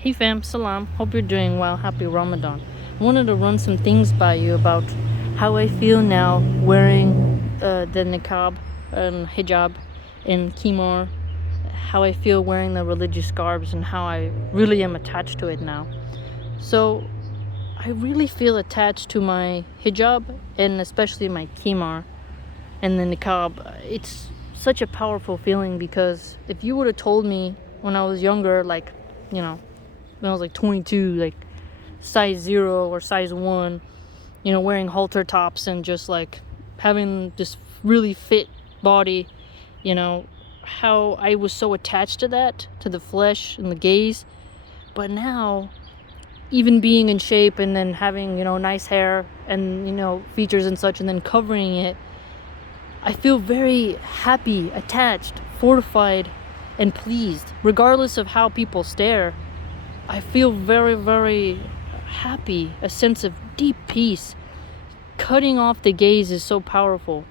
Hey fam, salam. Hope you're doing well. Happy Ramadan. I wanted to run some things by you about how I feel now wearing the niqab and hijab and kimar, how I feel wearing the religious garbs, and how I really am attached to it now. So, I really feel attached to my hijab and especially my kimar and the niqab. It's such a powerful feeling because if you would have told me when I was younger, like, you know, when I was like 22, like size 0 or size 1, wearing halter tops and just like having this really fit body, how I was so attached to that, to the flesh and the gaze. But now, even being in shape and then having, nice hair and, features and such, and then covering it, I feel very happy, attached, fortified, and pleased, regardless of how people stare. I feel very, very happy, a sense of deep peace. Cutting off the gaze is so powerful.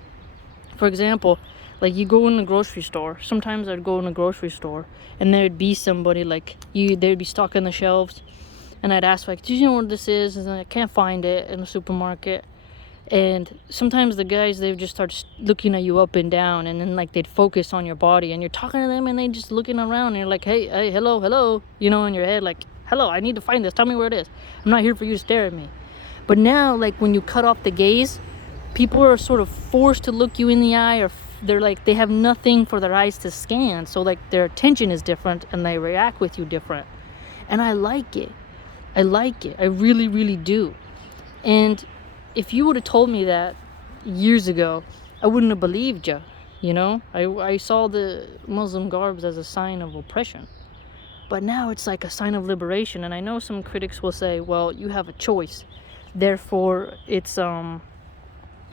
For example, like you go in the grocery store. Sometimes I'd go in the grocery store and there'd be somebody they'd be stocking the shelves, and I'd ask, like, do you know what this is? And I can't find it in the supermarket. And sometimes the guys, they would just start looking at you up and down, and then like they'd focus on your body, and you're talking to them and they just looking around, and you're like, hey, hello, in your head, like, hello, I need to find this, tell me where it is. I'm not here for you to stare at me. But now, like, when you cut off the gaze, people are sort of forced to look you in the eye, or they're like, they have nothing for their eyes to scan, so like their attention is different and they react with you different. And I like it. I really, really do. And if you would have told me that years ago, I wouldn't have believed you. I saw the Muslim garbs as a sign of oppression. But now it's like a sign of liberation. And I know some critics will say, well, you have a choice, therefore it's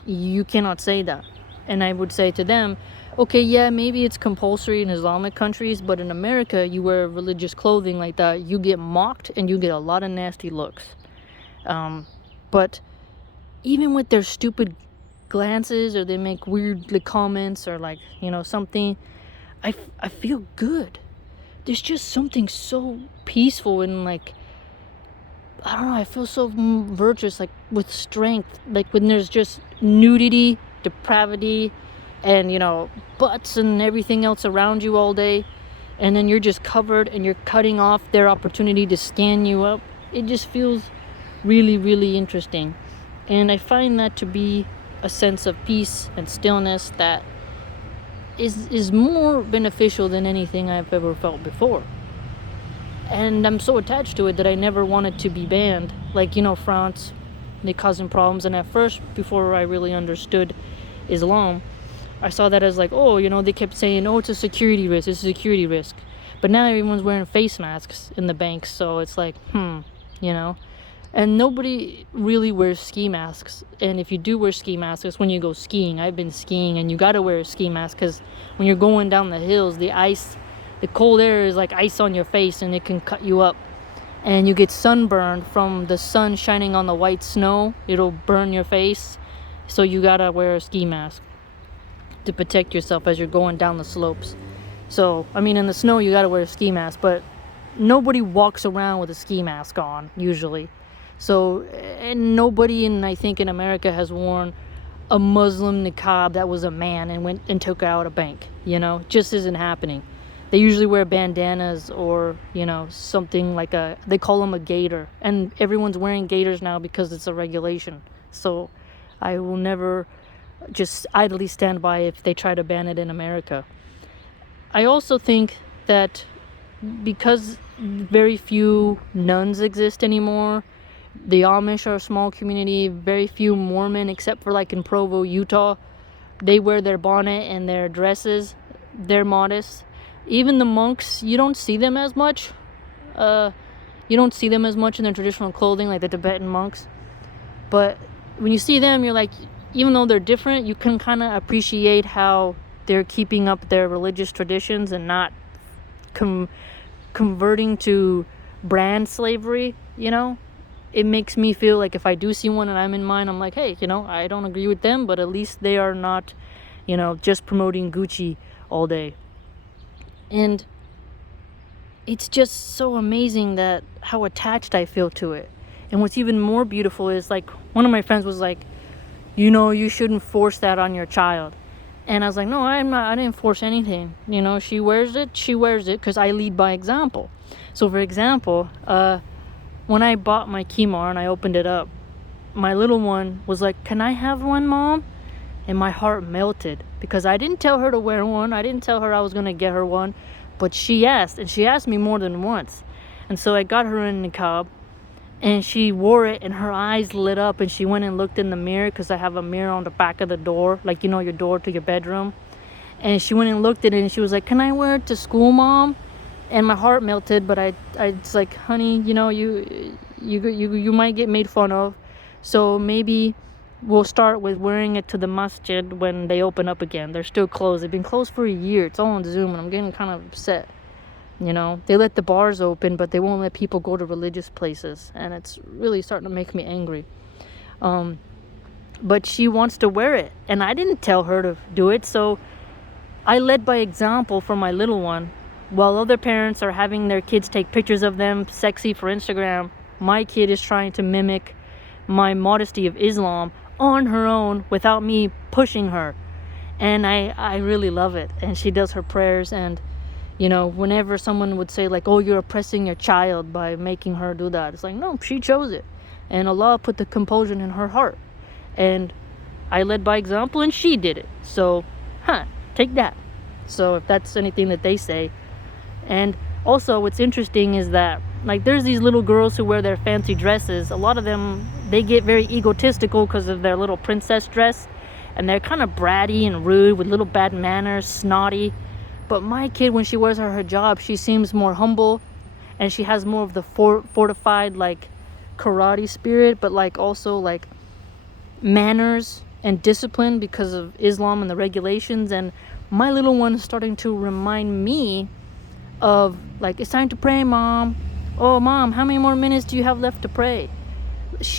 you cannot say that. And I would say to them, okay, yeah, maybe it's compulsory in Islamic countries, but in America, you wear religious clothing like that, you get mocked and you get a lot of nasty looks. But even with their stupid glances, or they make weird comments, or like, something, I feel good. There's just something so peaceful and like, I don't know, I feel so virtuous, like with strength, like when there's just nudity, depravity, and butts and everything else around you all day, and then you're just covered and you're cutting off their opportunity to scan you up. It just feels really, really interesting. And I find that to be a sense of peace and stillness that is more beneficial than anything I've ever felt before. And I'm so attached to it that I never wanted to be banned. Like, France, they causing problems. And at first, before I really understood Islam, I saw that as like, they kept saying, it's a security risk, it's a security risk. But now everyone's wearing face masks in the banks, so it's like, And nobody really wears ski masks. And if you do wear ski masks, it's when you go skiing. I've been skiing, and you got to wear a ski mask because when you're going down the hills, the cold air is like ice on your face, and it can cut you up. And you get sunburned from the sun shining on the white snow. It'll burn your face. So you got to wear a ski mask to protect yourself as you're going down the slopes. So, in the snow, you got to wear a ski mask. But nobody walks around with a ski mask on, usually. So, and nobody I think in America has worn a Muslim niqab that was a man and went and took out a bank. It just isn't happening. They usually wear bandanas or, something like they call them a gaiter. And everyone's wearing gaiters now because it's a regulation. So I will never just idly stand by if they try to ban it in America. I also think that because very few nuns exist anymore, the Amish are a small community, very few Mormon, except for like in Provo, Utah. They wear their bonnet and their dresses. They're modest. Even the monks, you don't see them as much. You don't see them as much in their traditional clothing, like the Tibetan monks. But when you see them, you're like, even though they're different, you can kind of appreciate how they're keeping up their religious traditions and not converting to brand slavery, It makes me feel like if I do see one and I'm in mine, I'm like, hey, I don't agree with them, but at least they are not, just promoting Gucci all day. And it's just so amazing that how attached I feel to it. And what's even more beautiful is, like, one of my friends was like, you shouldn't force that on your child. And I was like, no, I'm not. I didn't force anything. She wears it because I lead by example. So, for example, when I bought my Kimar and I opened it up, my little one was like, can I have one, Mom? And my heart melted because I didn't tell her to wear one. I didn't tell her I was going to get her one. But she asked, and she asked me more than once. And so I got her in niqab, and she wore it, and her eyes lit up, and she went and looked in the mirror because I have a mirror on the back of the door, like, your door to your bedroom. And she went and looked at it, and she was like, can I wear it to school, Mom? And my heart melted, but I was like, honey, you might get made fun of. So maybe we'll start with wearing it to the masjid when they open up again. They're still closed. They've been closed for a year. It's all on Zoom, and I'm getting kind of upset. They let the bars open, but they won't let people go to religious places, and it's really starting to make me angry. But she wants to wear it, and I didn't tell her to do it, so I led by example for my little one. While other parents are having their kids take pictures of them sexy for Instagram, my kid is trying to mimic my modesty of Islam on her own without me pushing her. And I really love it. And she does her prayers, and whenever someone would say, like, oh, you're oppressing your child by making her do that, it's like, no, she chose it, and Allah put the compulsion in her heart, and I led by example, and she did it. So take that. So if that's anything that they say. And also, what's interesting is that, like, there's these little girls who wear their fancy dresses. A lot of them, they get very egotistical because of their little princess dress, and they're kind of bratty and rude with little bad manners, snotty. But my kid, when she wears her hijab, she seems more humble, and she has more of the fortified, like, karate spirit, but, like, also, like, manners and discipline because of Islam and the regulations. And my little one is starting to remind me of, like, it's time to pray, Mom. Oh, Mom, how many more minutes do you have left to pray?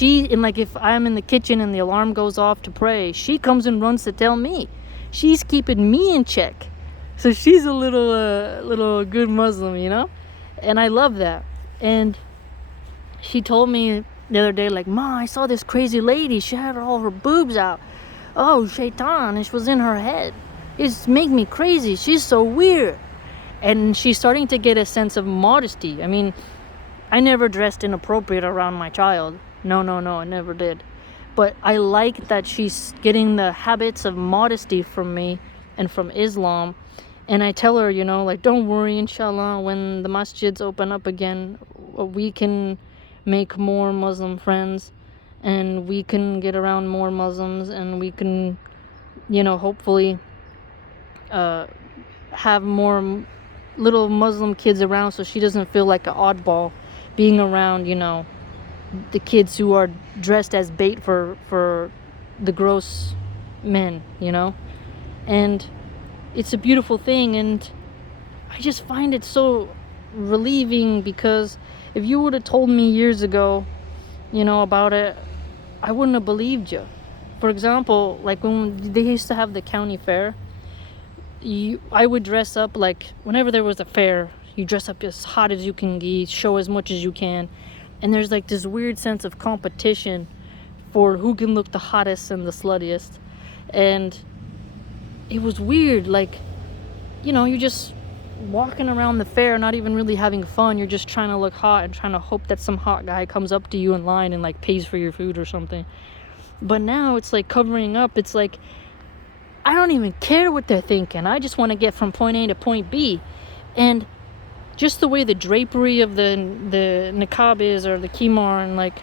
And, like, if I'm in the kitchen and the alarm goes off to pray, she comes and runs to tell me. She's keeping me in check. So she's a little good Muslim, and I love that. And she told me the other day, like, Ma, I saw this crazy lady. She had all her boobs out. Oh, shaitan, it was in her head. It's making me crazy. She's so weird. And she's starting to get a sense of modesty. I mean, I never dressed inappropriate around my child. No, I never did. But I like that she's getting the habits of modesty from me and from Islam. And I tell her, like, don't worry, inshallah, when the masjids open up again, we can make more Muslim friends, and we can get around more Muslims, and we can, hopefully have more little Muslim kids around, so she doesn't feel like an oddball being around, the kids who are dressed as bait for the gross men, and it's a beautiful thing. And I just find it so relieving, because if you would have told me years ago, about it, I wouldn't have believed you. For example, like, when they used to have the county fair, I would dress up, like, whenever there was a fair, you dress up as hot as you can be, show as much as you can, and there's, like, this weird sense of competition for who can look the hottest and the sluttiest. And it was weird, like, you're just walking around the fair, not even really having fun. You're just trying to look hot and trying to hope that some hot guy comes up to you in line and, like, pays for your food or something. But now it's like covering up. It's like, I don't even care what they're thinking. I just want to get from point A to point B. And just the way the drapery of the niqab is, or the kimar, and, like,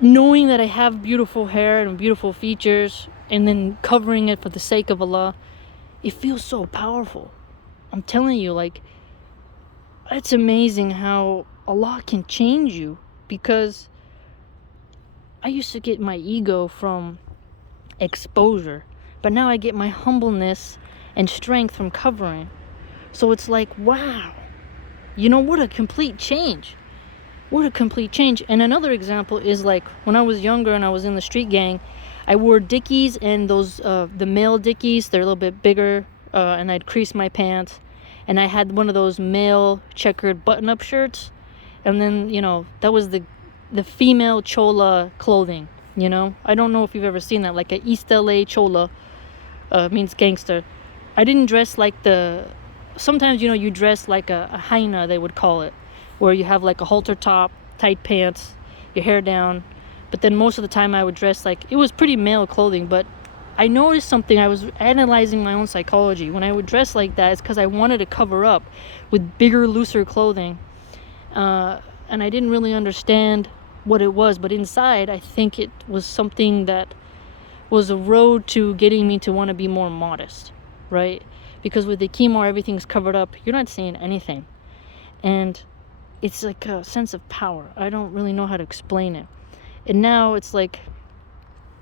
knowing that I have beautiful hair and beautiful features, and then covering it for the sake of Allah, it feels so powerful. I'm telling you, like, it's amazing how Allah can change you, because I used to get my ego from exposure, but now I get my humbleness and strength from covering. So it's like, wow, what a complete change. What a complete change. And another example is, like, when I was younger and I was in the street gang, I wore Dickies, and those the male Dickies, they're a little bit bigger, and I'd crease my pants, and I had one of those male checkered button-up shirts, and then that was the female chola clothing. I don't know if you've ever seen that, like a East LA chola, means gangster. I didn't dress like sometimes you dress like a hyena, they would call it, where you have like a halter top, tight pants, your hair down. But then most of the time I would dress like, it was pretty male clothing. But I noticed something. I was analyzing my own psychology. When I would dress like that, it's because I wanted to cover up with bigger, looser clothing, and I didn't really understand what it was. But inside, I think it was something that was a road to getting me to want to be more modest, right? Because with the chemo, everything's covered up. You're not seeing anything. And it's like a sense of power. I don't really know how to explain it. And now it's like,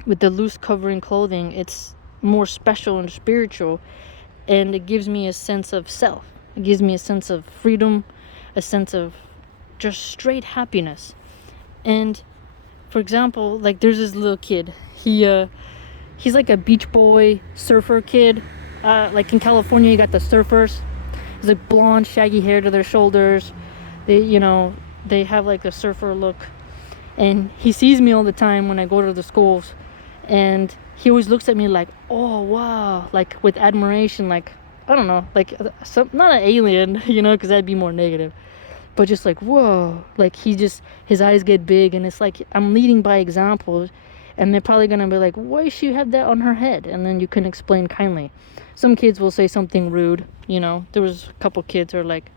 with the loose covering clothing, it's more special and spiritual. And it gives me a sense of self. It gives me a sense of freedom, a sense of just straight happiness. And for example, like there's this little kid. He's like a beach boy surfer kid. Like in California, you got the surfers. He's like blonde, shaggy hair to their shoulders. They have like the surfer look. And he sees me all the time when I go to the schools. And he always looks at me like, oh, wow. Like with admiration, like, I don't know, like not an alien, because that'd be more negative. But just like, whoa. Like his eyes get big, and it's like I'm leading by example. And they're probably going to be like, why does she have that on her head? And then you can explain kindly. Some kids will say something rude. There was a couple kids who are like,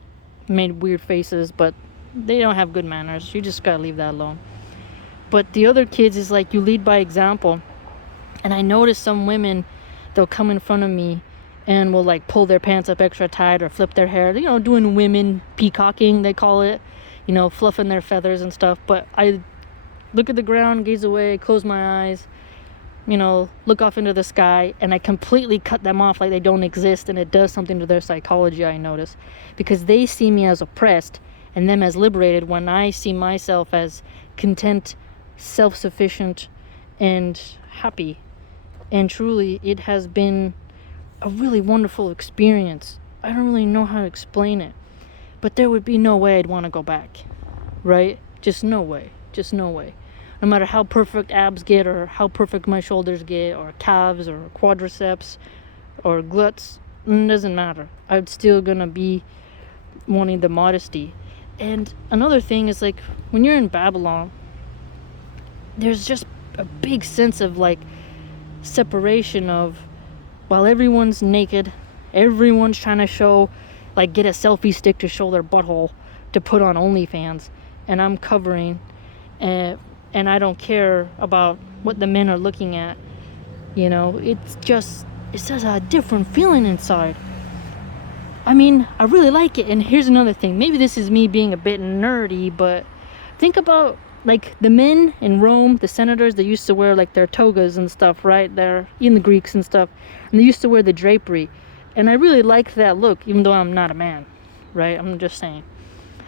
made weird faces, but they don't have good manners. You just got to leave that alone. But the other kids is like, you lead by example. And I notice some women, they'll come in front of me and will like pull their pants up extra tight or flip their hair, doing women peacocking, they call it, fluffing their feathers and stuff. But I look at the ground, gaze away, close my eyes, look off into the sky, and I completely cut them off like they don't exist. And it does something to their psychology, I notice, because they see me as oppressed and them as liberated, when I see myself as content, self-sufficient, and happy. And truly, it has been a really wonderful experience. I don't really know how to explain it, but there would be no way I'd want to go back, right? Just no way. No matter how perfect abs get, or how perfect my shoulders get, or calves, or quadriceps, or gluts, it doesn't matter. I'm still gonna be wanting the modesty. And another thing is, like, when you're in Babylon, there's just a big sense of like separation of, while everyone's naked, everyone's trying to show, like, get a selfie stick to show their butthole to put on OnlyFans, and I'm covering, and I don't care about what the men are looking at. It's just a different feeling inside. I mean, I really like it. And here's another thing. Maybe this is me being a bit nerdy, but think about, like, the men in Rome, the senators, they used to wear, like, their togas and stuff, right? They're in the Greeks and stuff. And they used to wear the drapery. And I really liked that look, even though I'm not a man, right? I'm just saying.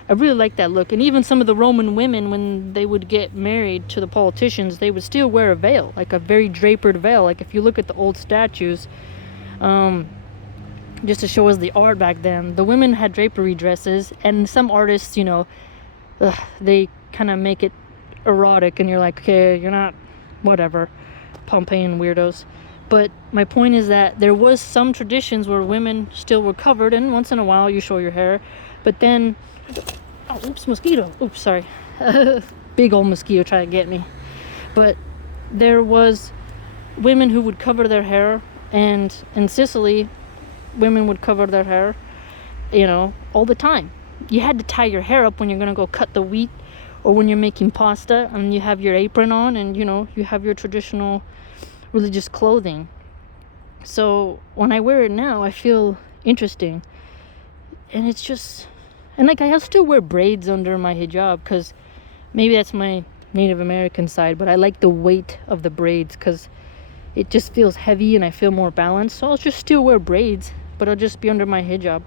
I really like that look. And even some of the Roman women, when they would get married to the politicians, they would still wear a veil, like a very drapered veil. Like, if you look at the old statues, just to show us the art back then, the women had drapery dresses, and some artists, they kind of make it erotic, and you're like, okay, you're not, whatever, Pompeian weirdos. But my point is that there was some traditions where women still were covered, and once in a while you show your hair. But then, mosquito, sorry. Big old mosquito trying to get me. But there was women who would cover their hair, and in Sicily, women would cover their hair, all the time. You had to tie your hair up when you're gonna go cut the wheat, or when you're making pasta, and you have your apron on, and you have your traditional religious clothing. So when I wear it now, I feel interesting. And it's just, and like, I still wear braids under my hijab, because maybe that's my Native American side, but I like the weight of the braids, because it just feels heavy and I feel more balanced. So I'll just still wear braids, but I'll just be under my hijab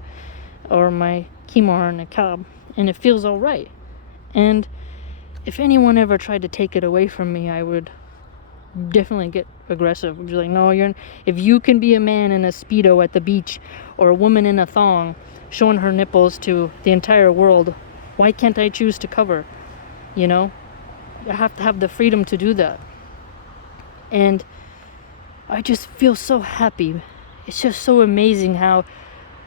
or my kimar and niqab, and it feels all right. And if anyone ever tried to take it away from me, I would definitely get aggressive. You're like, no, if you can be a man in a Speedo at the beach, or a woman in a thong showing her nipples to the entire world, why can't I choose to cover? You know, I have to have the freedom to do that. And I just feel so happy. It's just so amazing how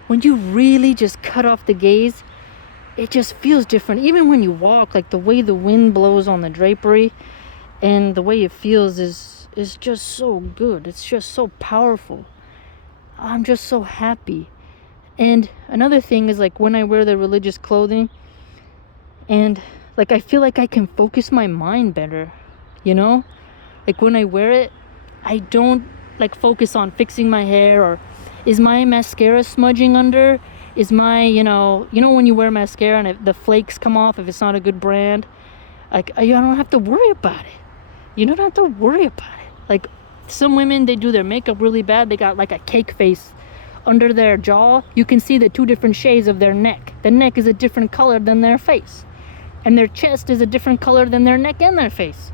when you really just cut off the gaze, it just feels different. Even when you walk, like the way the wind blows on the drapery and the way it feels is just so good. It's just so powerful. I'm just so happy. And another thing is, like, when I wear the religious clothing, and like I feel like I can focus my mind better, you know? Like when I wear it, I don't like focus on fixing my hair, or is my mascara smudging under? Is my, you know when you wear mascara and the flakes come off if it's not a good brand, like I don't have to worry about it. You don't have to worry about it. Like some women, they do their makeup really bad. They got like a cake face under their jaw. You can see the two different shades of their neck. The neck is a different color than their face, and their chest is a different color than their neck and their face.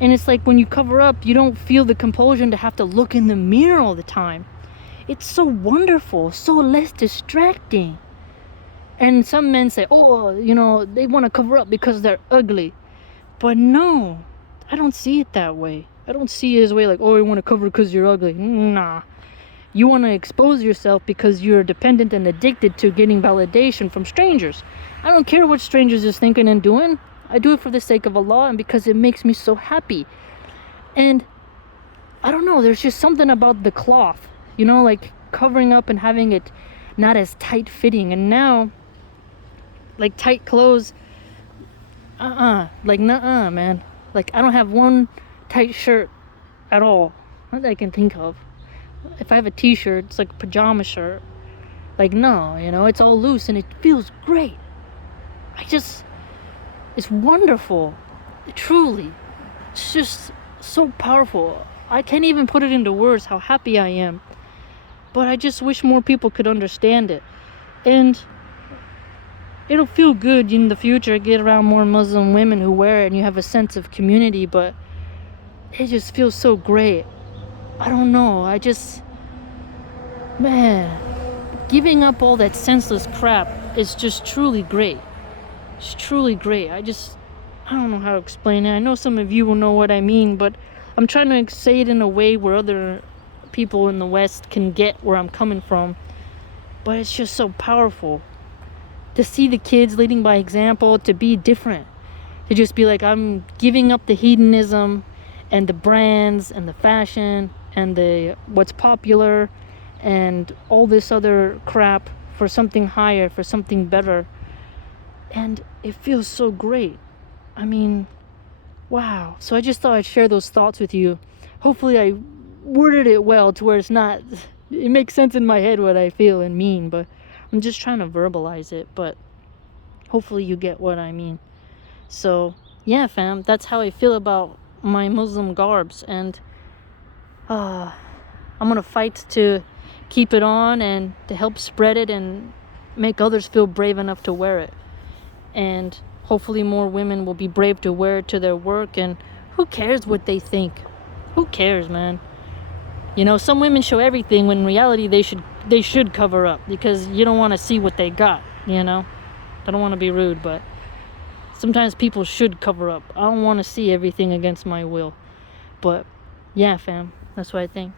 And it's like when you cover up, you don't feel the compulsion to have to look in the mirror all the time. It's so wonderful, so less distracting. And some men say, oh, they want to cover up because they're ugly. But no, I don't see it that way. I don't see it as a way like, oh, you want to cover because you're ugly. Nah. You want to expose yourself because you're dependent and addicted to getting validation from strangers. I don't care what strangers is thinking and doing. I do it for the sake of Allah and because it makes me so happy. And I don't know, there's just something about the cloth, like covering up and having it not as tight fitting. And now, like tight clothes, like nuh-uh, man. Like I don't have one tight shirt at all, not that I can think of. If I have a t-shirt, it's like a pajama shirt. Like no, it's all loose and it feels great. It's wonderful. Truly. It's just so powerful. I can't even put it into words how happy I am. But I just wish more people could understand it. And it'll feel good in the future, get around more Muslim women who wear it and you have a sense of community, but it just feels so great. I don't know. Man, giving up all that senseless crap is just truly great. It's truly great. I don't know how to explain it. I know some of you will know what I mean, but I'm trying to say it in a way where other people in the West can get where I'm coming from. But it's just so powerful to see the kids leading by example, to be different, to just be like, I'm giving up the hedonism and the brands and the fashion and the what's popular and all this other crap for something higher, for something better. And it feels so great. I mean, wow. So I just thought I'd share those thoughts with you. Hopefully I worded it well to where it makes sense in my head what I feel and mean, but I'm just trying to verbalize it, but hopefully you get what I mean. So yeah, fam, that's how I feel about my Muslim garbs, and I'm gonna fight to keep it on and to help spread it and make others feel brave enough to wear it. And hopefully more women will be brave to wear it to their work. And who cares what they think? Who cares, man? Some women show everything when in reality they should cover up because you don't want to see what they got. I don't want to be rude, but sometimes people should cover up. I don't want to see everything against my will. But yeah, fam, that's what I think.